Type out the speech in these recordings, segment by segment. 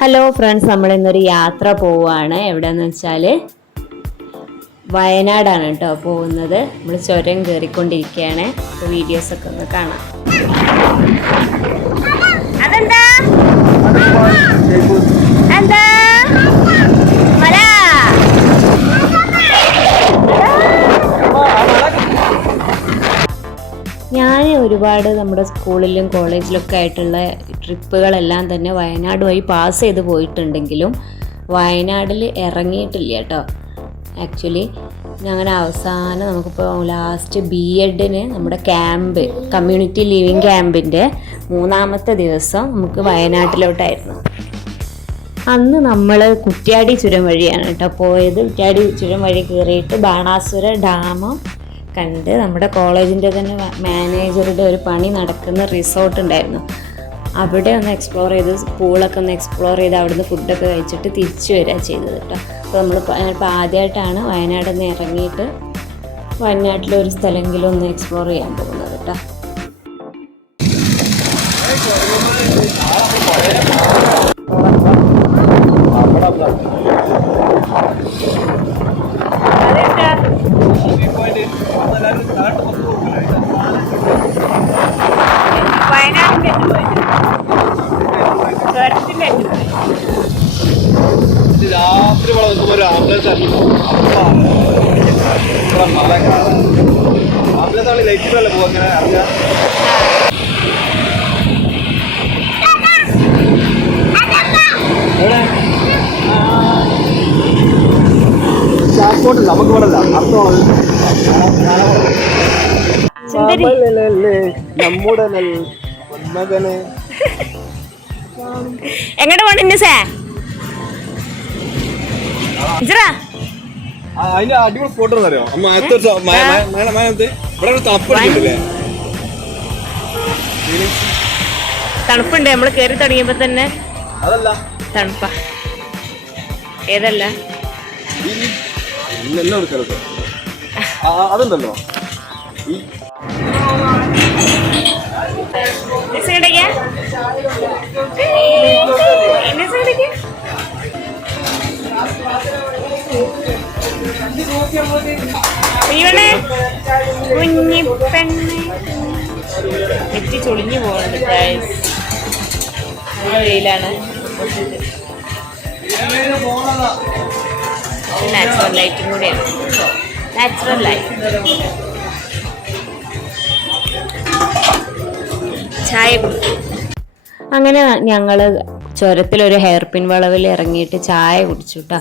Hello friends, നമ്മൾ ഇന്നൊരു യാത്ര പോവുകയാണ്. എവിടെയെന്ന് വെച്ചാൽ വയനാടാണ് കേട്ടോ പോകുന്നത്. നമ്മൾ ചുരം കയറിക്കൊണ്ടിരിക്കുകയാണ്. അപ്പോൾ വീഡിയോസൊക്കെ ഒന്ന് കാണാം. അതെന്താ എന്താ മല ഞാൻ ഒരുപാട് നമ്മുടെ സ്കൂളിലും കോളേജിലൊക്കെ ആയിട്ടുള്ള ട്രിപ്പുകളെല്ലാം തന്നെ വയനാട് വഴി പാസ് ചെയ്ത് പോയിട്ടുണ്ടെങ്കിലും വയനാട്ടിൽ ഇറങ്ങിയിട്ടില്ല കേട്ടോ. ആക്ച്വലി അങ്ങനെ അവസാനം നമുക്കിപ്പോൾ ലാസ്റ്റ് BEdന് നമ്മുടെ ക്യാമ്പ് കമ്മ്യൂണിറ്റി ലിവിങ് ക്യാമ്പിൻ്റെ 3ാമത്തെ ദിവസം നമുക്ക് വയനാട്ടിലോട്ടായിരുന്നു. അന്ന് നമ്മൾ കുറ്റ്യാടി ചുരം വഴിയാണ് കേട്ടോ പോയത്. കുറ്റ്യാടി ചുരം വഴി കയറിയിട്ട് ബാണാസുര ഡാമും കണ്ട് നമ്മുടെ കോളേജിൻ്റെ തന്നെ മാനേജറുടെ ഒരു പണി നടക്കുന്ന റിസോർട്ട് ഉണ്ടായിരുന്നു. അവിടെ ഒന്ന് എക്സ്പ്ലോർ ചെയ്ത് പൂളൊക്കെ ഒന്ന് എക്സ്പ്ലോർ ചെയ്ത് അവിടുന്ന് ഫുഡൊക്കെ കഴിച്ചിട്ട് തിരിച്ചു വരിക ചെയ്തത് കേട്ടോ. അപ്പോൾ ഇപ്പോൾ ആദ്യമായിട്ടാണ് വയനാട് നിന്ന് ഇറങ്ങിയിട്ട് വയനാട്ടിലൊരു സ്ഥലമെങ്കിലും ഒന്ന് എക്സ്പ്ലോർ ചെയ്യാൻ പോകുന്നത് കേട്ടോ. രാത്രി ഒരു ആംബുലൻസ് ആംബുലൻസ് ആണ് ലൈറ്റിലല്ലേ പോകുക. ഇങ്ങനെ അറിയാം നമുക്ക് ഇവിടെ നമ്മുടെ മകനെ എങ്ങോട്ട് പോണിസേ അതിന്റെ അടിപൊളി സ്പോട്ട് അറിയോ അമ്മ? ഇവിടെ തണുപ്പില്ലേ? തണുപ്പുണ്ട്. നമ്മള് കേറി തുടങ്ങിയപ്പോ തന്നെ അതല്ല തണുപ്പാ. ഏതല്ല എല്ലാം എടുക്കാറ് അതുണ്ടല്ലോ. എത്തി ചൊളിഞ്ഞു പോകുന്നുണ്ട്. വെയിലാണ്. നാച്ചുറൽ ലൈറ്റും കൂടിയാണ്. Natural light. ചായ കുടിക്കും. അങ്ങനെ ഞങ്ങൾ ചുരത്തിലൊരു ഹെയർ പിൻ വളവിൽ ഇറങ്ങിയിട്ട് ചായ കുടിച്ചു കേട്ടോ.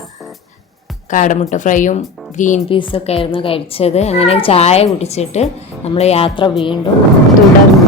കാടമുട്ട ഫ്രൈയും ഗ്രീൻ പീസൊക്കെ ആയിരുന്നു കഴിച്ചത്. അങ്ങനെ ചായ കുടിച്ചിട്ട് നമ്മൾ യാത്ര വീണ്ടും തുടർന്നു.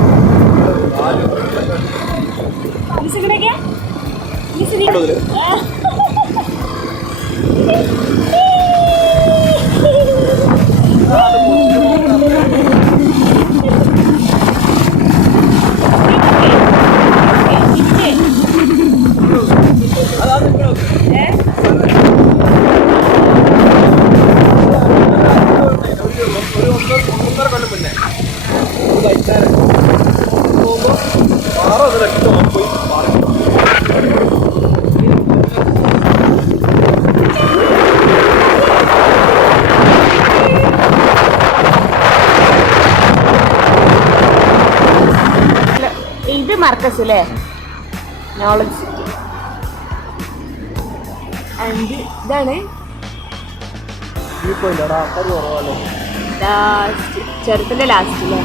ഇത് മർക്കസ് അല്ലേ? Knowledge city. ഇതാണ് ചുരത്തിന്റെ ലാസ്റ്റ് അല്ലേ?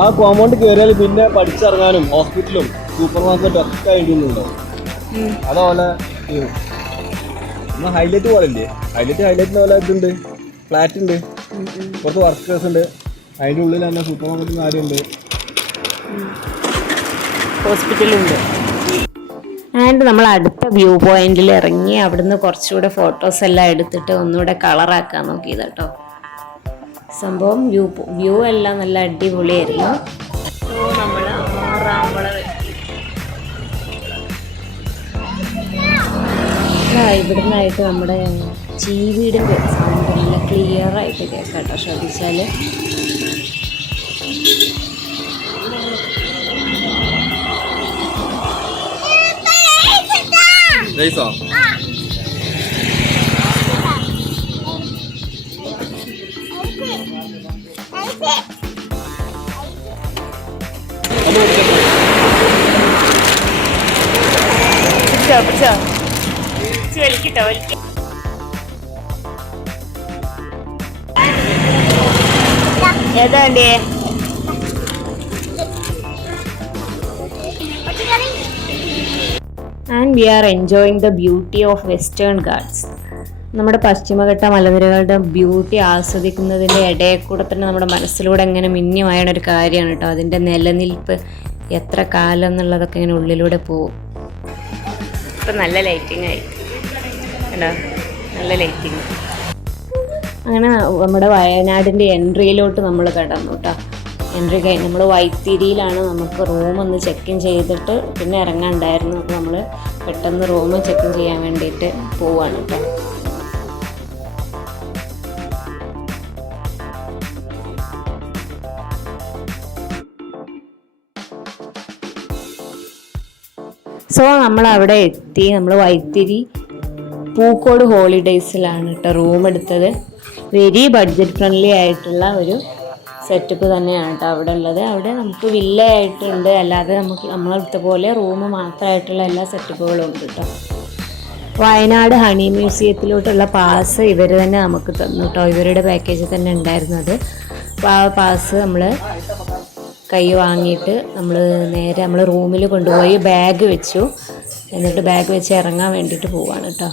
ആ കോമ്പൗണ്ട് കയറിയാൽ പിന്നെ പഠിച്ചിറങ്ങാനും ഹോസ്പിറ്റലും സൂപ്പർ മാർക്കറ്റും ഒക്കെ ആയിട്ടുണ്ടോ. അതേപോലെ ഹൈലൈറ്റ് പോലെ ഇല്ലേ? ഹൈലൈറ്റിന് പോലെ ഇതുണ്ട്, ഫ്ലാറ്റ് ഉണ്ട്, കുറച്ച് വർക്കേഴ്സ് ഉണ്ട്. അതിൻ്റെ ഉള്ളിൽ തന്നെ സൂപ്പർ മാർക്കറ്റും കാര്യമുണ്ട്, ഹോസ്പിറ്റലുണ്ട്. ആൻഡ് നമ്മൾ അടുത്ത വ്യൂ പോയിന്റിൽ ഇറങ്ങി അവിടുന്ന് കുറച്ചുകൂടെ ഫോട്ടോസ് എല്ലാം എടുത്തിട്ട് ഒന്നുകൂടെ കളറാക്കാൻ നോക്കിയത് കേട്ടോ. സംഭവം വ്യൂ എല്ലാം നല്ല അടിപൊളിയായിരുന്നു. നമ്മൾ 6ാം വളവ് ഇവിടുന്നായിട്ട് നമ്മുടെ ചീവീടിൻ്റെ സൗണ്ട് നല്ല ക്ലിയർ ആയിട്ട് കേൾക്കാം കേട്ടോ. ശ്രദ്ധിച്ചാൽ ജയ്സോ വലിക്കട്ടോ വലിക്ക. ഏതാ വേണ്ടിയേ? And we are enjoying the beauty of Western Ghats. നമ്മുടെ പശ്ചിമഘട്ട മലനിരകളുടെ ബ്യൂട്ടി ആസ്വദിക്കുന്നതിൻ്റെ ഇടയിൽ കൂടെ തന്നെ നമ്മുടെ മനസ്സിലൂടെ ഇങ്ങനെ മിന്യമായണ ഒരു കാര്യമാണ് കേട്ടോ. അതിൻ്റെ നിലനിൽപ്പ് എത്ര കാലം എന്നുള്ളതൊക്കെ ഇങ്ങനെ ഉള്ളിലൂടെ പോവും. ഇപ്പം നല്ല ലൈറ്റിംഗ് ആയി കേട്ടോ, നല്ല ലൈറ്റിംഗ്. അങ്ങനെ നമ്മുടെ വയനാടിൻ്റെ എൻട്രിയിലോട്ട് നമ്മൾ കടന്നു കേട്ടോ. എൻട്രി കഴിഞ്ഞ് നമ്മൾ വൈത്തിരിയിലാണ് നമുക്ക് റൂം ഒന്ന് ചെക്ക് ഇൻ ചെയ്തിട്ട് പിന്നെ ഇറങ്ങാനുണ്ടായിരുന്നു. അപ്പോൾ നമ്മൾ പെട്ടെന്ന് റൂം ചെക്ക് ഇൻ ചെയ്യാൻ വേണ്ടിയിട്ട് പോവാണ് കേട്ടോ. സോ നമ്മൾ അവിടെ എത്തി. നമ്മൾ വൈത്തിരി പൂക്കോട് ഹോളിഡേയ്സിലാണ് കേട്ടോ റൂം എടുത്തത്. വെരി ബഡ്ജറ്റ് ഫ്രണ്ട്ലി ആയിട്ടുള്ള ഒരു സെറ്റപ്പ് തന്നെയാണ് കേട്ടോ അവിടെ ഉള്ളത്. അവിടെ നമുക്ക് വില്ല ആയിട്ടുണ്ട്, അല്ലാതെ നമുക്ക് നമ്മളെടുത്ത പോലെ റൂം മാത്രമായിട്ടുള്ള എല്ലാ സെറ്റപ്പുകളും ഉണ്ട് കേട്ടോ. വയനാട് ഹണി മ്യൂസിയത്തിലോട്ടുള്ള പാസ് ഇവർ തന്നെ നമുക്ക് തന്നു കേട്ടോ. ഇവരുടെ പാക്കേജിൽ തന്നെ ഉണ്ടായിരുന്നത്. അപ്പോൾ ആ പാസ് നമ്മൾ കൈ വാങ്ങിയിട്ട് നമ്മൾ നേരെ നമ്മൾ റൂമിൽ കൊണ്ടുപോയി ബാഗ് വെച്ചു. എന്നിട്ട് ബാഗ് വെച്ച് ഇറങ്ങാൻ വേണ്ടിയിട്ട് പോവാണ് കേട്ടോ.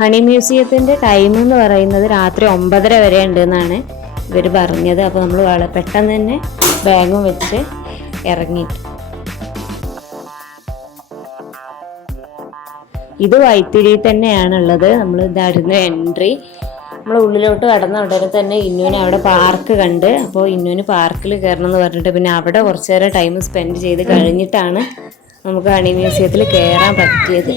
ഹണി മ്യൂസിയത്തിൻ്റെ ടൈം എന്ന് പറയുന്നത് രാത്രി 9:30 വരെ ഉണ്ടെന്നാണ് ഇവർ പറഞ്ഞത്. അപ്പോൾ നമ്മൾ വളരെ പെട്ടെന്ന് തന്നെ ബാഗും വെച്ച് ഇറങ്ങി. ഇത് വൈത്തിരി തന്നെയാണുള്ളത്. നമ്മൾ ഇതായിരുന്നു എൻട്രി. നമ്മൾ ഉള്ളിലോട്ട് കടന്ന ഉടനെ തന്നെ ഇന്നുവിനെ അവിടെ പാർക്ക് കണ്ട്. അപ്പോൾ ഇന്നുവിന് പാർക്കിൽ കയറണം എന്ന് പറഞ്ഞിട്ട് പിന്നെ അവിടെ കുറച്ച് നേരം ടൈം സ്പെൻഡ് ചെയ്ത് കഴിഞ്ഞിട്ടാണ് നമുക്ക് ഹണി മ്യൂസിയത്തിൽ കയറാൻ പറ്റിയത്.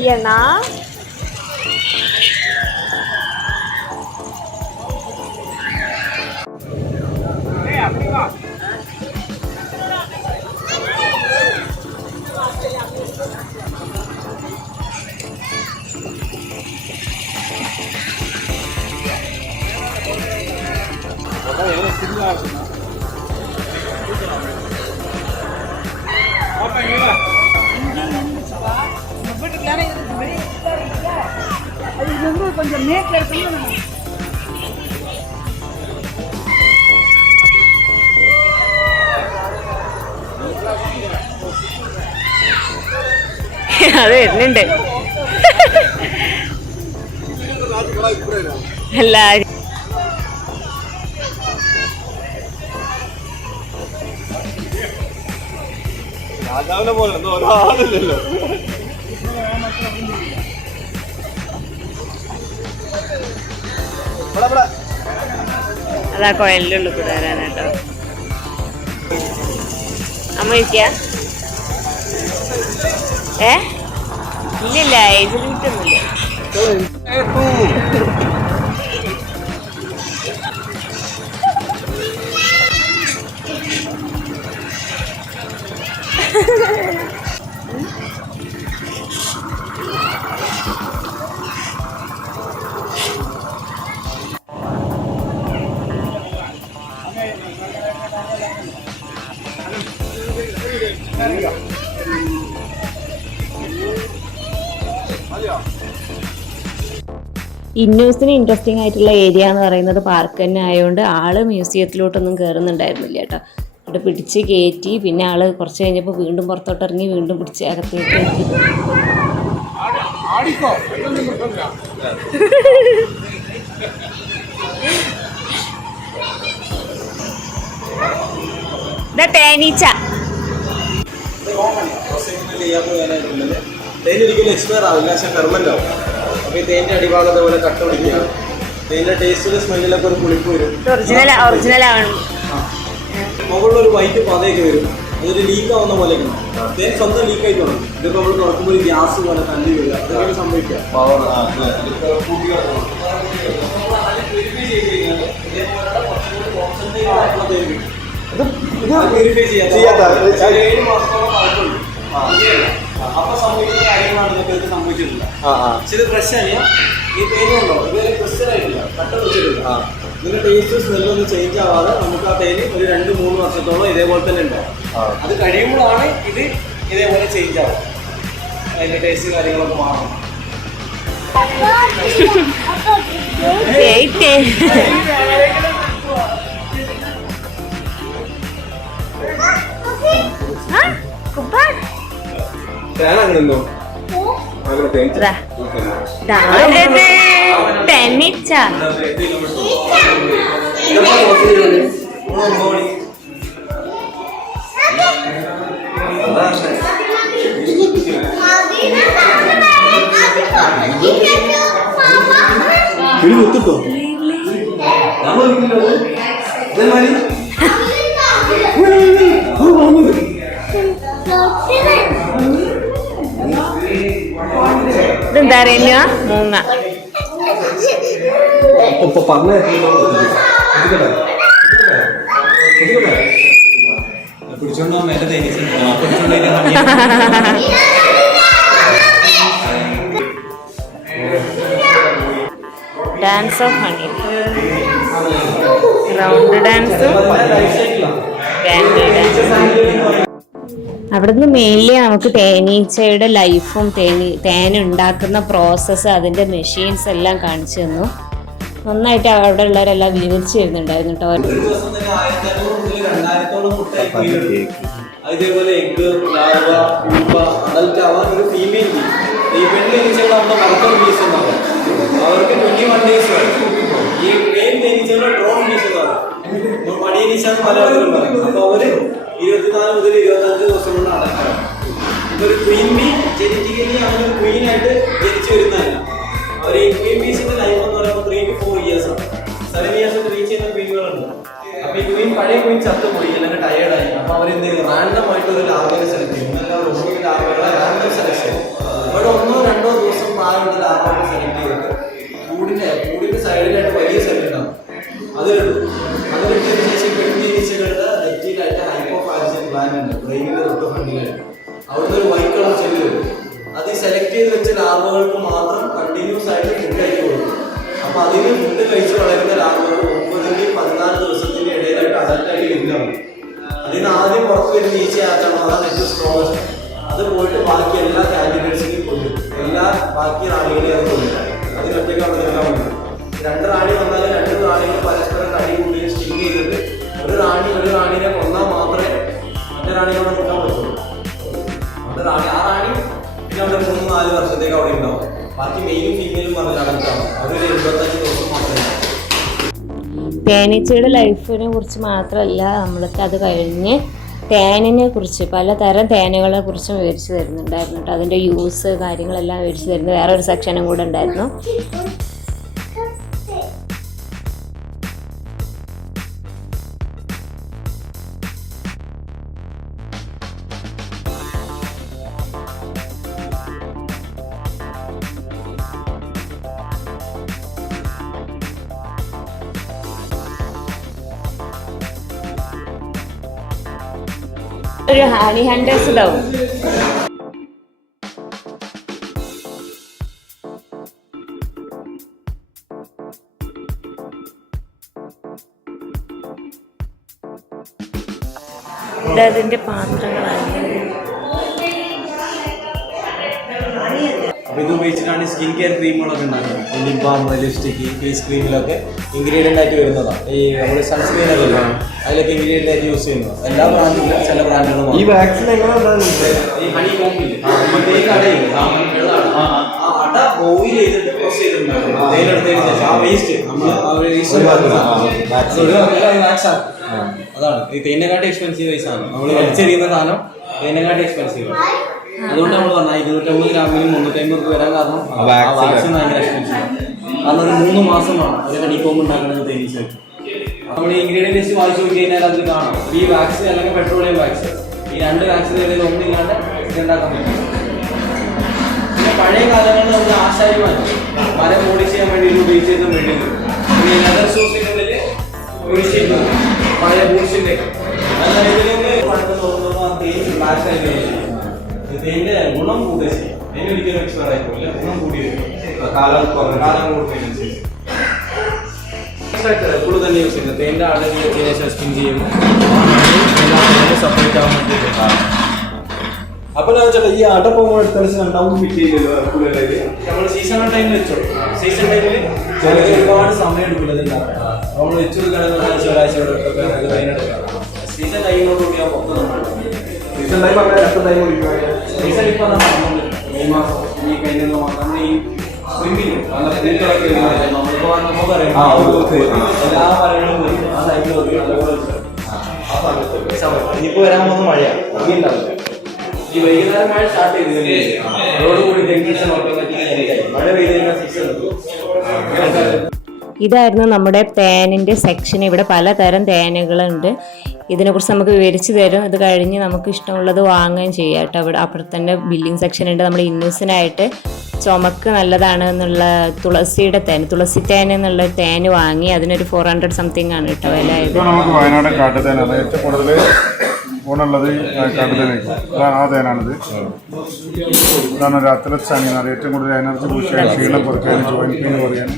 கொஞ்சம் மேட்ல இருக்கணும். അത് വരുന്നുണ്ട് എല്ലാരും. രാജാവിനെ പോലെ ഒരാളില്ലല്ലോ. അതാ കുഴലിൻ്റെ ഉള്ളിൽ കൂടെ വരാനാട്ടോ. അമ്മ ഇരിക്ക ഇല്ലില്ല, ഏജ് ലിമിറ്റ് ഒന്നുമില്ല. ഇന്നൂസിന് ഇൻട്രസ്റ്റിംഗ് ആയിട്ടുള്ള ഏരിയ എന്ന് പറയുന്നത് പാർക്ക് തന്നെ ആയതുകൊണ്ട് ആള് മ്യൂസിയത്തിലോട്ടൊന്നും കയറുന്നുണ്ടായിരുന്നില്ല കേട്ടോ. ഇവിടെ പിടിച്ച് കയറ്റി, പിന്നെ ആള് കുറച്ച് കഴിഞ്ഞപ്പോൾ വീണ്ടും പുറത്തോട്ട് ഇറങ്ങി, വീണ്ടും പിടിച്ച് അകത്തേക്ക് കയറ്റി. ആടിക്കോ, ഇതൊന്നും പ്രശ്നമില്ല. തേനീച്ച തേൻ ഒരിക്കലും എക്സ്പയർ ആവില്ല, പക്ഷെ ഫെർമെന്റ് ആവും. അപ്പൊ ഈ തേന്റെ അടിഭാഗം പോലെ കട്ട പിടിക്കുക, തേന്റെ ടേസ്റ്റിലും സ്മെല്ലിലൊക്കെ ഒരു പുളിപ്പ് വരും. ഒറിജിനൽ ആണ്. മുകളിലൊരു വൈറ്റ് പതയൊക്കെ വരും, അതൊരു ലീക്ക് ആവുന്ന പോലെയൊക്കെ. തേൻ സ്വന്തം ലീക്ക് ആയിട്ട് വേണം. ഇതിപ്പോ നമ്മൾ തുറക്കുമ്പോൾ ഒരു ഗ്യാസ് പോലെ തല്ലി വരിക, അതൊക്കെ സംഭവിക്കുക. അപ്പൊ സംഭവിക്കുന്ന കാര്യങ്ങളാണ് ഇതൊക്കെ സംഭവിച്ചിട്ടില്ല. പക്ഷെ ഇത് ഫ്രഷ് ആണ്. ഈ തേനുണ്ടോ ഇതുവരെ ഫ്രഷ് ആയിട്ടില്ല, കട്ട വെച്ചിട്ടില്ല. ഇതിന്റെ ടേസ്റ്റ് സ്മെല്ലൊന്നും ചേഞ്ച് ആവാതെ നമുക്ക് ആ തേന് ഒരു 2-3 വർഷത്തോളം ഇതേപോലെ തന്നെ ഉണ്ടാവും. അത് കഴിയുമ്പോഴാണ് ഇത് ഇതേപോലെ ചേഞ്ച് ആവും, അതിന്റെ ടേസ്റ്റ് കാര്യങ്ങളൊക്കെ മാറും. തേൻ അങ്ങനെന്തോ തേനീച്ച ഒത്തിട്ടോ ഇതെന്താ അറിയില്ല, മൂങ്ങ. പിടിച്ചോണ്ടോ മേലെ തേനീച്ച. Dance of honey, round dance, അവിടുന്ന് മെയിൻലി നമുക്ക് തേനീച്ചയുടെ ലൈഫും തേൻ ഉണ്ടാക്കുന്ന പ്രോസസ്സ്, അതിൻ്റെ മെഷീൻസ് എല്ലാം കാണിച്ചു തന്നു. നന്നായിട്ട് അവിടെ ഉള്ളവരെല്ലാം വിവരിച്ചു തരുന്നുണ്ടായിരുന്നു കേട്ടോ. അതേപോലെ എഗ്, ലാർവ, പ്യൂപ്പ, അഡൽറ്റ് ആവാൻ ഒരു ഫീമെയിൽ ബീ. ഈ പെണ്ണിനീച്ചകൾ നമ്മുടെ മർക്കർ ബീസ് എന്നാണ്. അവർക്ക് 21 days വേണം. ഈ മെയിൻ തേനീച്ചകൾ ഡ്രോൺ ബീസ് എന്നാണ്, മടിയനീച്ച എന്ന് മലയാളത്തിൽ പറയും. അപ്പോൾ അവര് 24 മുതൽ 25 ദിവസം കൊണ്ട് അടക്കണം. ഇതൊരു ക്വീൻ ബീ ജനറ്റിക്കലി അങ്ങനെ ഒരു ക്വീൻ ആയിട്ട് ജനിച്ചു വരുന്നതല്ല. അവർ ഈ ക്വീൻ ബീസിന്റെ ലൈഫ് എന്ന് പറയുമ്പോൾ 3 to 4 years ആണ്. 7 years റീച്ച് ചെയ്യുന്ന ക്വീനുകളുണ്ട്. അപ്പൊ ഈ ക്വീൻ പഴയ ക്വീൻ ചത്തുപോയി, അല്ലെങ്കിൽ ടയേർഡായി. അപ്പൊ അവരെന്ത് ചെയ്യും, റാൻഡം ആയിട്ട് ഒരു ലാർവയെ സെലക്ട് ചെയ്യും. എല്ലാവരും ലാർവകളെ റാൻഡം സെലക്ട് ചെയ്യും. അവിടെ 1-2 ദിവസം പ്രായമുള്ള ലാർവകളെ സെലക്ട് ചെയ്തിട്ട് കൂടിന്റെ സൈഡിലായിട്ട് വലിയ സെൽ ഉണ്ടാവും, അതിലിട്ടതിന് ശേഷം പെൺതേനീച്ചകളുടെ നെറ്റിയിലായിട്ട് ഹൈപ്പോഫാജിയൻ ഗ്ലാൻഡ് ഉണ്ട്, ബ്രെയിനിന്റെ തൊട്ട് ഫ്രണ്ടിലായിട്ട്. അവിടുന്ന് ഒരു വൈറ്റ് കളർ ചെല്ല് വരും. അത് സെലക്ട് ചെയ്ത് വെച്ച ലാർവകൾക്ക് മാത്രം കണ്ടിന്യൂസ് ആയിട്ട് ഫുഡ് കഴിച്ചു കൊടുക്കും. അപ്പൊ അതിന് ഫുഡ് കഴിച്ച് വളരുന്ന ലാർവകൾ 9-14 ദിവസത്തിന്റെ ഇടയിലായിട്ട് അഡൽട്ടായിട്ട് വരുന്നതാണ്. അതിന് ആദ്യം പുറത്ത് വരുന്ന ഈച്ചയാക്കാണോ, അതാണ് ഏറ്റവും സ്ട്രോങ്സ്റ്റ്. അത് പോയിട്ട് ബാക്കി എല്ലാ കാൻഡിഡേറ്റ്സിനെയും കൊല്ലും, എല്ലാ ബാക്കി റാണികളെയും അത് കൊല്ലും. അതിനൊറ്റയ്ക്ക് അവിടെ നിൽക്കാൻ പറ്റും. 2 റാണി വന്നാലും 2 റാണികൾ പരസ്പരം കടി കൂടി സ്റ്റിങ് ചെയ്തിട്ട് ഒരു റാണിനെ കൊന്നാൽ മാത്രമേ മറ്റേ റാണികളോട് നിൽക്കാൻ പറ്റുള്ളൂ. അവിടെ ആ റാണി പിന്നെ അവിടെ 3-4 വർഷത്തേക്ക് അവിടെ ഉണ്ടാവും. ബാക്കി മെയിലും ഫീമെയിലും പറഞ്ഞ് നടക്കാം. അവരൊരു 75 ദിവസം മാത്രമേ. തേനീച്ചയുടെ ലൈഫിനെ കുറിച്ച് മാത്രമല്ല, നമ്മൾക്ക് അത് കഴിഞ്ഞ് തേനിനെ കുറിച്ച്, പലതരം തേനുകളെ കുറിച്ചും വിവരിച്ച് തരുന്നുണ്ടായിരുന്നു കേട്ടോ. അതിൻ്റെ യൂസ് കാര്യങ്ങളെല്ലാം വിവരിച്ച് തരുന്നത് വേറൊരു സെക്ഷനും കൂടെ ഉണ്ടായിരുന്നു. ഒരു ഹണി ഹണ്ടേഴ്സ് ഉണ്ടാവും. ഇതതിന്റെ പാത്രങ്ങളാണ്. അപ്പോൾ ഇത് ഉപയോഗിച്ചിട്ടാണ് സ്കിൻ കെയർ ക്രീമുകളൊക്കെ ഉണ്ടാക്കുന്നത്. ലിപ് ബാം, ലിപ്സ്റ്റിക്ക്, ഫേസ് ക്രീമിലൊക്കെ ഇൻഗ്രീഡിയൻ്റ് ആയിട്ട് വരുന്നതാണ്. ഈ നമ്മൾ സൺസ്ക്രീനൊക്കെ ഇല്ല, അതിലൊക്കെ ഇൻഗ്രീഡിയൻ്റ് ആയിട്ട് യൂസ് ചെയ്യുന്നത്. എല്ലാ ബ്രാൻഡിലും ചില ബ്രാൻഡുകളും. ഈ വാക്സിൻ എങ്ങനെ ഈ ഹണി കോമ്പിൽ ഈ കടയിൽ ആ അട ഓയിൽ ചെയ്തിട്ട് പ്രസ് ചെയ്തിട്ടുണ്ടാകും. തേയിലെടുത്തതിന് ശേഷം ആ വേസ്റ്റ് അതാണ് ഈ തേയിനെക്കാട്ടി എക്സ്പെൻസീവ് പൈസയാണ്. നമ്മൾ വലിച്ചെറിയുന്ന സാധനം തേയിനെക്കാട്ടി എക്സ്പെൻസീവ് ആണ്. അതുകൊണ്ട് നമ്മൾ പറഞ്ഞാൽ 250 ഗ്രാമിന് 350 രൂപ വരാൻ കാരണം വാക്സിൻ ഭയങ്കര എക്സ്പെൻസീവ്. കാരണം ഒരു 3 മാസം വേണം ഒരു ഹണികോംബ് ഉണ്ടാക്കുന്നത് തേനീച്ച. നമ്മൾ ഈ ഇൻഗ്രീഡിയൻ ലിസ്റ്റ് വായിച്ചു നോക്കി കഴിഞ്ഞാൽ അത് കാണാം. ഈ വാക്സിൻ അല്ലെങ്കിൽ പെട്രോളിയം വാക്സിൻ, ഈ 2 വാക്സിൻ ഏതെങ്കിലും ഒന്നില്ലാണ്ട് ഇതുണ്ടാക്കാൻ പറ്റും. പിന്നെ പഴയ കാലങ്ങളിൽ നമുക്ക് ആശാരിമാർ മരം പോളിഷ് ചെയ്യാൻ വേണ്ടി ഉപയോഗിച്ചിരുന്ന മെഴുക്, ഈ ലെതർ ഷൂസിനുള്ളിൽ ഒഴിച്ചിരുന്നത് പഴയ ബൂട്ട്സിന്റെ നല്ല ഇതിലൊന്ന് പണ്ട് തോന്നുമ്പോൾ തേൻ ബ്ലാക്ക് ആയി കഴിഞ്ഞാൽ ഇതിന്റെ ഗുണം കൂടുതൽ ചെയ്യും. അതിന് ഒരിക്കലും എക്സ്പയർ ആയി പോയില്ല, ഗുണം കൂടി കാലം കൂടുന്നതിനനുസരിച്ച് എപ്പോഴും തന്നെ യൂസ് ചെയ്യുന്നത്. തേൻ്റെ അടങ്ങി വെച്ചതിന് ശേഷം സ്പിൻ ചെയ്യും, സെപ്പറേറ്റ് ആവാൻ വേണ്ടി. അപ്പൊ ചേട്ടാ ഈ അട പോകുമ്പോൾ രണ്ടാമത് ഫിറ്റ് ചെയ്യല്ലോ നമ്മൾ സീസണൽ ടൈമിൽ വെച്ചോ. സീസൺ ടൈമിൽ ഒരുപാട് സമയം എടുക്കില്ല നമ്മൾ വെച്ചു കൊടുക്കുകയാണെങ്കിൽ ഒരാഴ്ച സീസൺ ടൈമിനോട് കൂടി സീസൺ ടൈം അങ്ങനെ എത്ര ടൈം സീസൺ ഇപ്പൊ ഈ മാസം ഈ കഴിഞ്ഞ നമ്മൾ ഈ സ്പ്രിംഗിൽ നല്ല പൂക്കളൊക്കെ നമുക്കറിയാം എല്ലാ മരങ്ങളും പോയി ആ ടൈമിൽ ഇനിയിപ്പോ വരാൻ പോകുന്ന മഴയാണ് ഉണ്ടാവില്ല. ഈ വൈകുന്നേരം മഴ സ്റ്റാർട്ട് ചെയ്തില്ലേ അതോടുകൂടി ടെക്നീഷ്യൻ ഓട്ടോമാറ്റിക്കലി മഴ പെയ്ത് കഴിഞ്ഞാൽ സീസൺ. ഇതായിരുന്നു നമ്മുടെ തേനിൻ്റെ സെക്ഷൻ. ഇവിടെ പലതരം തേനുകളുണ്ട്. ഇതിനെക്കുറിച്ച് നമുക്ക് വിവരിച്ച് തരും. ഇത് കഴിഞ്ഞ് നമുക്ക് ഇഷ്ടമുള്ളത് വാങ്ങുകയും ചെയ്യാം കേട്ടോ. അവിടെ അപ്പുറത്ത് തന്നെ ബില്ലിംഗ് സെക്ഷൻ ഉണ്ട്. നമ്മൾ ഇന്നൂസിനായിട്ട് ചുമക്ക് നല്ലതാണ് എന്നുള്ള തുളസിയുടെ തേൻ, തുളസി തേൻ എന്നുള്ള തേൻ വാങ്ങി. അതിനൊരു 400 സംതിങ് ആണ് കേട്ടോ വില. ഇത് നമുക്ക് വയനാട് കാട്ടുതേനാണ് ഏറ്റവും കൂടുതൽ ഗുണമുള്ളത്. കാട്ടുതേനായിരിക്കും, അതാണ് ആ തേനാണിത്. ഇതാണ് ഒരു അത്ലറ്റ്സ് ആണ് ഏറ്റവും കൂടുതൽ എനർജി ബൂസ്റ്റ്, ക്ഷീണം കുറയ്ക്കാൻ, ജോയിന്റ് പെയിൻ കുറയാൻ,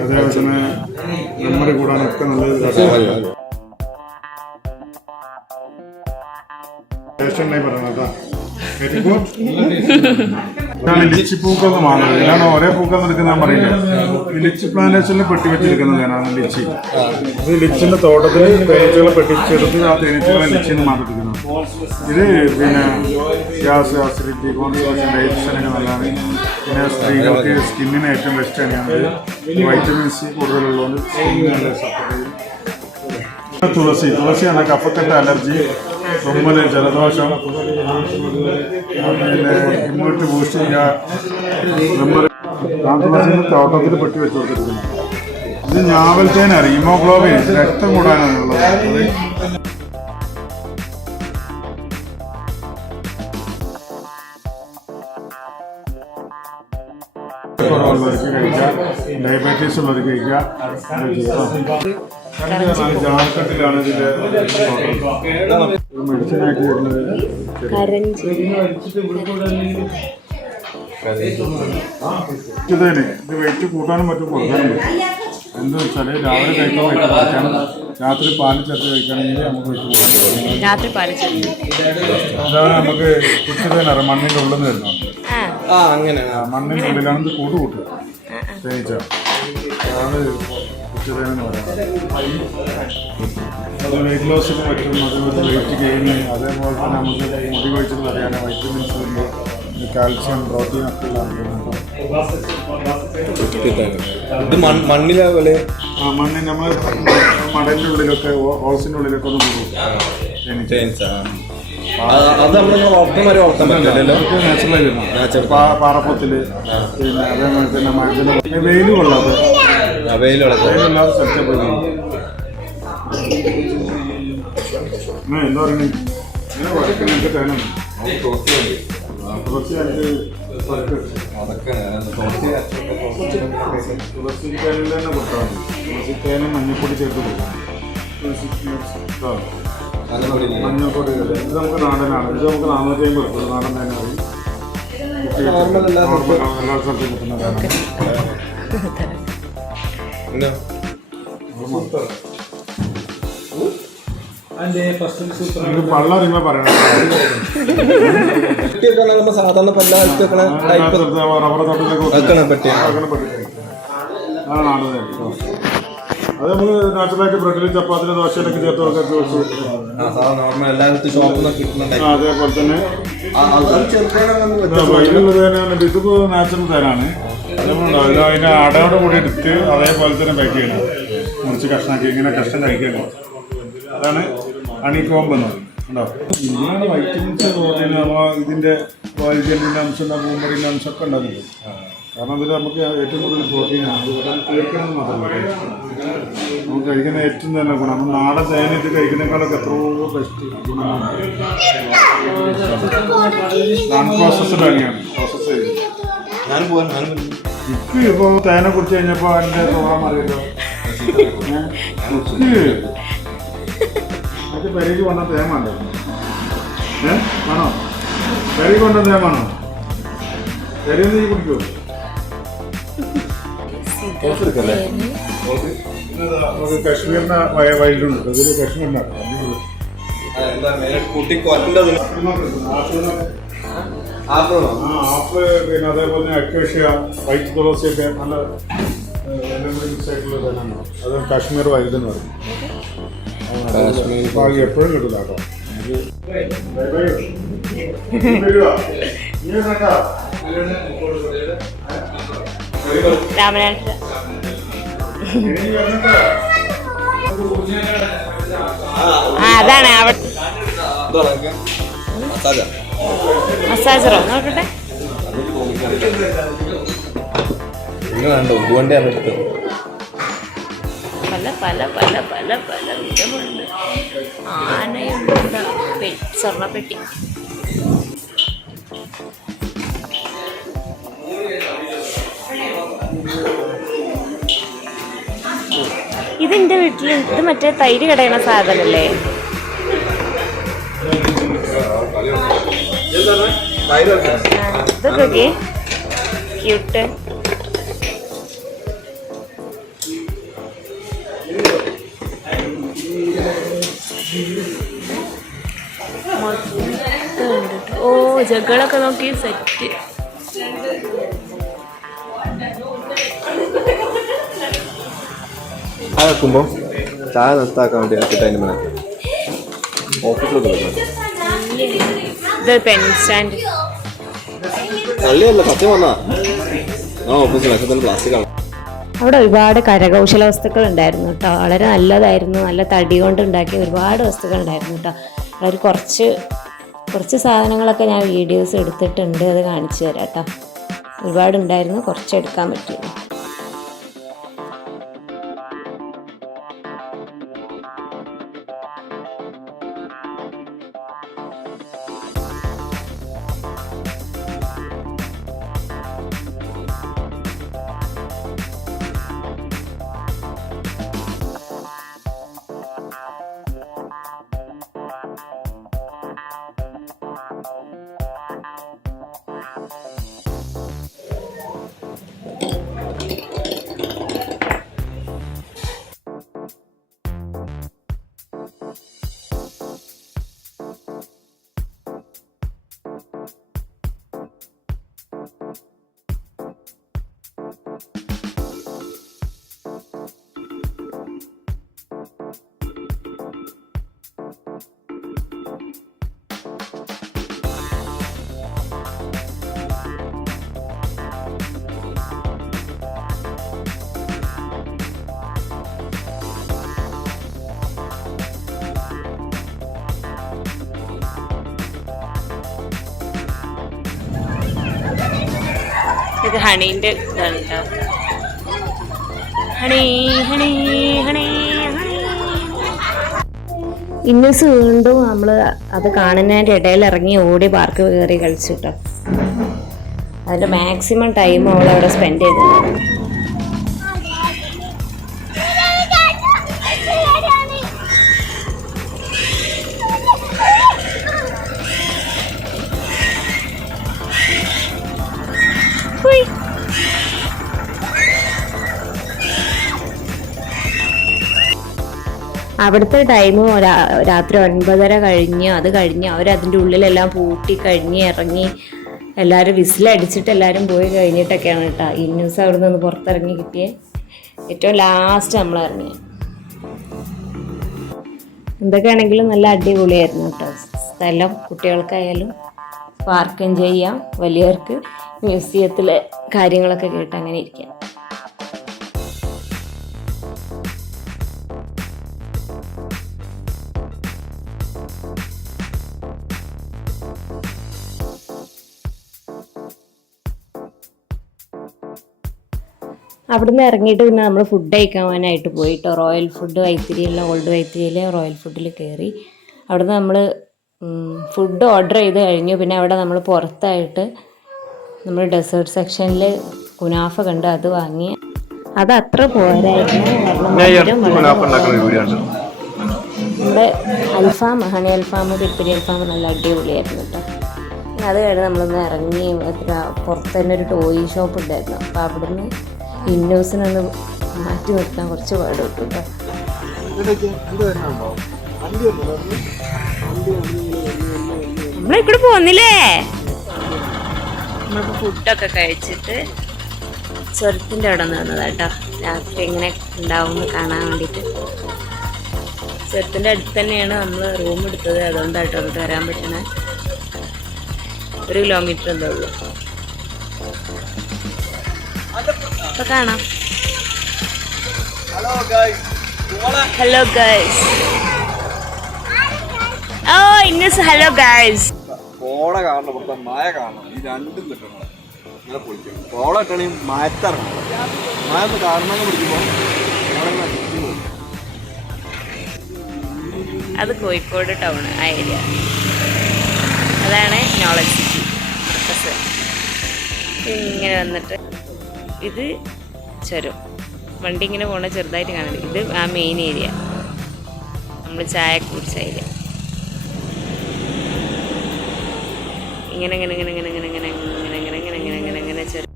അതേപോലെ തന്നെ മെമ്മറി കൂടാനൊക്കെ നല്ലത്. ഇതാണ് ലിച്ചി പൂക്കൾ എന്ന് മാറുന്നത്. ഇതാണ് ഒരേ പൂക്കൾ എടുക്കുന്ന പറയില്ല. ഈ ലിച്ചി പ്ലാന്റേഷനിൽ പെട്ടി വെച്ചിരിക്കുന്നതാണ് ലിച്ചി. ഇത് ലിച്ചിന്റെ തോട്ടത്തിൽ തേനീച്ചകളെ പെട്ടിച്ചെടുത്ത് ആ തേനീച്ചകളെ ലിച്ചിന്ന് മാറ്റിരിക്കുന്നത്. ഇത് പിന്നെ ഗ്യാസ്, അസിഡിറ്റി, കോൺസ്റ്റിപ്പേഷൻ, ഡൈജഷനൊക്കെ നല്ലതാണ്. പിന്നെ സ്ത്രീകൾക്ക് സ്കിന്നിന് ഏറ്റവും ബെസ്റ്റ് തന്നെയാണ്. വൈറ്റമിൻ സി കൂടുതലുള്ളതുകൊണ്ട് സ്കിന്നിന് നല്ല സപ്പോർട്ട് ചെയ്യും. തുളസിയാണ് കഫക്കെട്ട്, അലർജി, തുമ്മല്, ജലദോഷം, പിന്നെ ഇമ്മ്യൂണിറ്റി ബൂസ്റ്റ് ചെയ്യുക. തുളസിന്റെ തോട്ടത്തിൽ പെട്ടി വെച്ച് കൊടുത്തിരിക്കുന്നു. ഇത് ഞാവൽ തേനാണ്. ഹീമോഗ്ലോബിൻ, രക്തം കൂടാനുള്ളത്. കുറവുള്ളവർക്ക് കഴിക്കാം, ഡയബറ്റീസ് ഉള്ളവർക്ക് കഴിക്കാം. ജാർഖണ്ഡിലാണ് ഇതിന്റെ മെഡിസിനായിട്ട് വരുന്നത്. ഇത് വെയിറ്റ് കൂട്ടാനും മറ്റും കൊടുക്കാനും പറ്റും. എന്താ വെച്ചാൽ രാവിലെ കഴിക്കാൻ വെയിറ്റ് കുറയ്ക്കാനും രാത്രി പാല് ചേർത്ത് കഴിക്കുകയാണെങ്കിൽ നമുക്ക് വെയിറ്റ് കൂട്ടാൻ. അതാണ് നമുക്ക് കുറ്റതേനറിയാം, മണ്ണിൻ്റെ ഉള്ളിൽ നിന്ന് വരുന്നത്. അങ്ങനെ മണ്ണിൻ്റെ ഉള്ളിലാണ് ഇത് കൂട്ട് കൂട്ടുക തേനീച്ച. അതാണ് കുറ്റതേനെന്ന് പറയുന്നത്. അത് വെയിറ്റ് ലോസിന് പറ്റും, അതുപോലെ വെയിറ്റ് ഗെയിന്, അതേപോലെ തന്നെ നമുക്ക് മുടി കൊഴിച്ചിട്ട് തടയാൻ വൈറ്റമിൻസ് ഉണ്ട്, കാൽസ്യം, പ്രോട്ടീൻ ഒക്കെ ഇത് മണ്ണിലെ പോലെ. മണ്ണിൽ നമ്മൾ മടലിൻ്റെ ഉള്ളിലൊക്കെ ഹോൾസിൻ്റെ ഉള്ളിലൊക്കെ ഒന്ന് കൂടും. അത് നമ്മൾ വളർത്തുന്നവരെ വളർത്താൻ പറ്റില്ലല്ലോ, നാച്ചുറലായി വരുന്നത്. പാറപ്പത്തിൽ, പിന്നെ അതേപോലെ തന്നെ മഴ വെയിൽ കൊള്ളാതെ വെയിലില്ലാതെ സെറ്റപ്പ് എന്താ പറയുന്നത്. ഇങ്ങനെ വരയ്ക്കുന്നതൊക്കെ തേനാണ്. തുളസിയായിട്ട് തുളസി തേനിൽ തന്നെ കൊടുത്താൽ മതി. തുളസി തേനും മഞ്ഞൾപ്പൊടി ചേർത്ത് കൊടുക്കാം. മഞ്ഞൾപ്പൊടി ഇത് നമുക്ക് നാടനാണ്. ഇത് നമുക്ക് 450 കൊടുക്കും. നാടൻ തേനായി എല്ലാ സ്ഥലത്തും കിട്ടുന്ന തേനാണ്. പള്ളറിയുമ്പോ പറയണം. സാധാരണ റബ്ബർ തോട്ടത്തിലൊക്കെ അതാണ് അത് നമുക്ക് നാച്ചുറലായിട്ട് ബ്രെഡിൽ, ചപ്പാത്തിന്, ദോശയിലൊക്കെ ചേർത്ത് കൊടുക്കാൻ. അതേപോലെ തന്നെ വയലുള്ളത് തന്നെയാണ്. ഇതിപ്പോ നാച്ചുറൽ തേനാണ്. അതിന്റെ അടയോടെ കൂടി എടുത്ത് അതേപോലെ തന്നെ പാക്ക് ചെയ്യണം. മുറിച്ച് കഷ്ണാക്കി ഇങ്ങനെ കഷ്ണം കഴിക്കണം. അതാണ് ഹണികോംബ് എന്ന് പറയുന്നത്. ഉണ്ടാവും ഇങ്ങനെയാണ് വൈറ്റമിൻസ് പ്രോട്ടീൻ നമ്മൾ ഇതിന്റെ വാൽജിയലിന്റെ അംശം കൂമ്പറിന്റെ അംശമൊക്കെ ഉണ്ടാകുന്നത്. കാരണം അതിൽ നമുക്ക് ഏറ്റവും കൂടുതൽ പ്രോട്ടീനാണ്. തീർക്കണം മാത്രമല്ല നമുക്ക് കഴിക്കുന്ന ഏറ്റവും തന്നെ ഗുണം. നമ്മൾ നാടൻ തേന ഇത് കഴിക്കുന്നതിനേക്കാളൊക്കെ എത്രയോ ബെസ്റ്റ് ഗുണമാണ്. നോൺ പ്രോസസ്ഡ് തന്നെയാണ്. പ്രോസസ് ചെയ്ത് ഇപ്പോൾ തേനെ കുറിച്ച് കഴിഞ്ഞപ്പോൾ അതിൻ്റെ പ്രോഗ്രാം അറിയല്ലോ. അത് പെരയ്ക്ക് കൊണ്ട തേമാണ്ടോ? ആണോ? പെരയ്ക്ക് കൊണ്ട തേമാണോ? പെരയൊന്നും നീ കുടിക്കുമോ? നമുക്ക് കാശ്മീരിന്റെ വയലുണ്ട്. അതിൽ കാശ്മീരിനാണ് ആപ്പിള്, പിന്നെ അതേപോലെ അക്കേഷ്യ, വൈറ്റ് തുളസിയൊക്കെ നല്ല മിക്സ് ആയിട്ടുള്ള തേനാണ്. അത് കാശ്മീർ വയലെന്ന് പറയും. ബാക്കി എപ്പോഴും കിട്ടില്ല കേട്ടോ. അതാണ് അവിടെ മസാജറോ നോക്കട്ടെ. പല പല പല പല പല വിധമുണ്ട്. ആനയുണ്ട്, സ്വർണ്ണപ്പെട്ടി. ഇതെന്റെ വീട്ടിലുണ്ട്. ഇത് മറ്റേ തൈര് കടയണ സാധനല്ലേ? ഇതൊക്കെ ക്യൂട്ട്. ഓ ജഗളൊക്കെ നോക്കി സെറ്റ്. വെക്കുമ്പോൾ ചായ നിർത്താക്കാൻ വേണ്ടി ആക്കിയിട്ട് അതിന് മനെ ഓഫീസിലോട്ട് ഇത് പെൻ സ്റ്റാൻഡ്. തള്ളിയല്ല സത്യം വന്നാ ഓഫീസിൽ പ്ലാസ്റ്റിക് ആണ്. അവിടെ ഒരുപാട് കരകൗശല വസ്തുക്കൾ ഉണ്ടായിരുന്നു കേട്ടോ. വളരെ നല്ലതായിരുന്നു. നല്ല തടി കൊണ്ട് ഉണ്ടാക്കിയ ഒരുപാട് വസ്തുക്കൾ ഉണ്ടായിരുന്നു കേട്ടോ. അവർ കുറച്ച് സാധനങ്ങളൊക്കെ ഞാൻ വീഡിയോസ് എടുത്തിട്ടുണ്ട്. അത് കാണിച്ചു തരാം കേട്ടോ. ഒരുപാടുണ്ടായിരുന്നു, കുറച്ച് എടുക്കാൻ പറ്റുള്ളൂ. ഇത് ഹണീൻ്റെ ഇതാണ് കേട്ടോ. Honey honey honey honey. ഇന്നസ് വീണ്ടും നമ്മൾ അത് കാണുന്നതിൻ്റെ ഇടയിൽ ഇറങ്ങി ഓടി പാർക്ക് കയറി കളിച്ചു കേട്ടോ. അതിൻ്റെ മാക്സിമം ടൈം അവളവിടെ സ്പെൻഡ് ചെയ്തിട്ടുണ്ട്. അവിടുത്തെ ടൈം രാത്രി 9:30 കഴിഞ്ഞ് അത് കഴിഞ്ഞ് അവരതിൻ്റെ ഉള്ളിലെല്ലാം പൂട്ടി കഴിഞ്ഞ് ഇറങ്ങി എല്ലാവരും വിസിലടിച്ചിട്ട് എല്ലാവരും പോയി കഴിഞ്ഞിട്ടൊക്കെയാണ് കേട്ടോ ഇന്നൂസ് അവിടെ നിന്ന് പുറത്തിറങ്ങി കിട്ടിയേ. ഏറ്റവും ലാസ്റ്റ് നമ്മൾ ഇറങ്ങി. എന്തൊക്കെയാണെങ്കിലും നല്ല അടിപൊളിയായിരുന്നു കേട്ടോ സ്ഥലം. കുട്ടികൾക്കായാലും പാർക്ക് എൻജോയ് ചെയ്യാം, വലിയവർക്ക് മ്യൂസിയത്തിലെ കാര്യങ്ങളൊക്കെ കേട്ട് അങ്ങനെ ഇരിക്കാം. അവിടുന്ന് ഇറങ്ങിയിട്ട് പിന്നെ നമ്മൾ ഫുഡ് കഴിക്കാനായിട്ട് പോയിട്ടോ. റോയൽ ഫുഡ് വൈത്തിരിയുള്ള ഓൾഡ് വൈത്തിരിയിലെ റോയൽ ഫുഡിൽ കയറി. അവിടുന്ന് നമ്മൾ ഫുഡ് ഓർഡർ ചെയ്ത് കഴിഞ്ഞു. പിന്നെ അവിടെ നമ്മൾ പുറത്തായിട്ട് നമ്മൾ ഡെസേർട്ട് സെക്ഷനിൽ കുനാഫ കണ്ട് അത് വാങ്ങി. അത് അത്ര പോരായിരുന്നു. നമ്മുടെ അൽഫാം, ഹണി അൽഫാം, പിപ്പിരി അൽഫാം നല്ല അടിപൊളിയായിരുന്നു കേട്ടോ. അത് കഴിഞ്ഞ് നമ്മളൊന്ന് ഇറങ്ങി. പുറത്ത് തന്നെ ഒരു ടോയ് ഷോപ്പ് ഉണ്ടായിരുന്നു. അപ്പോൾ അവിടുന്ന് ഇന്നോസിനൊന്ന് മാറ്റി നിർത്താൻ കുറച്ച് പാട് കിട്ടും കേട്ടോ. നമ്മളിക്കൂടെ പോന്നില്ലേ? നമ്മളിപ്പോൾ ഫുഡൊക്കെ കഴിച്ചിട്ട് ചുരത്തിൻ്റെ അവിടെ നിന്ന് വന്നതാട്ടോ. രാത്രി എങ്ങനെ ഉണ്ടാവും കാണാൻ വേണ്ടിയിട്ട്. ചുരത്തിൻ്റെ അടുത്ത് തന്നെയാണ് നമ്മൾ റൂം എടുത്തത്. അതുകൊണ്ടാട്ടോ അങ്ങോട്ട് വരാൻ പറ്റണേ. 1 കിലോമീറ്റർ എന്തേ ഉള്ളൂ. അപ്പോൾ കാണാം. Hello guys. ഓ ഇന്നസ് ഹലോ ഗൈസ്. കോട കാണണം, ഇവിടുത്തെ മഴ കാണണം. ഈ രണ്ടും കിട്ടണം. ഇങ്ങനെ പൊളിക്കണം. കോട കിട്ടണമെങ്കിൽ മയത്തിറങ്ങണം. മഴത്ത് കാരണങ്ങൾ പിടിക്കുമ്പോൾ അത് കോഴിക്കോട് ടൗൺ ആ ഏരിയ. അതാണ് നോളജ് സിറ്റി മർക്കസ്. ഇങ്ങനെ വന്നിട്ട് ഇത് ചുരം. വണ്ടി ഇങ്ങനെ പോണ ചെറുതായിട്ട് കാണുന്നത്. ഇത് ആ മെയിൻ ഏരിയ, നമ്മൾ ചായ കുടിച്ച ഏരിയ. ഇങ്ങനെ ഇങ്ങനെ ഇങ്ങനെ ഇങ്ങനെ ഇങ്ങനെ ഇങ്ങനെ ഇങ്ങനെ ഇങ്ങനെ ഇങ്ങനെ ഇങ്ങനെ ഇങ്ങനെ ഇങ്ങനെ ചുരം.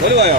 പോയോ?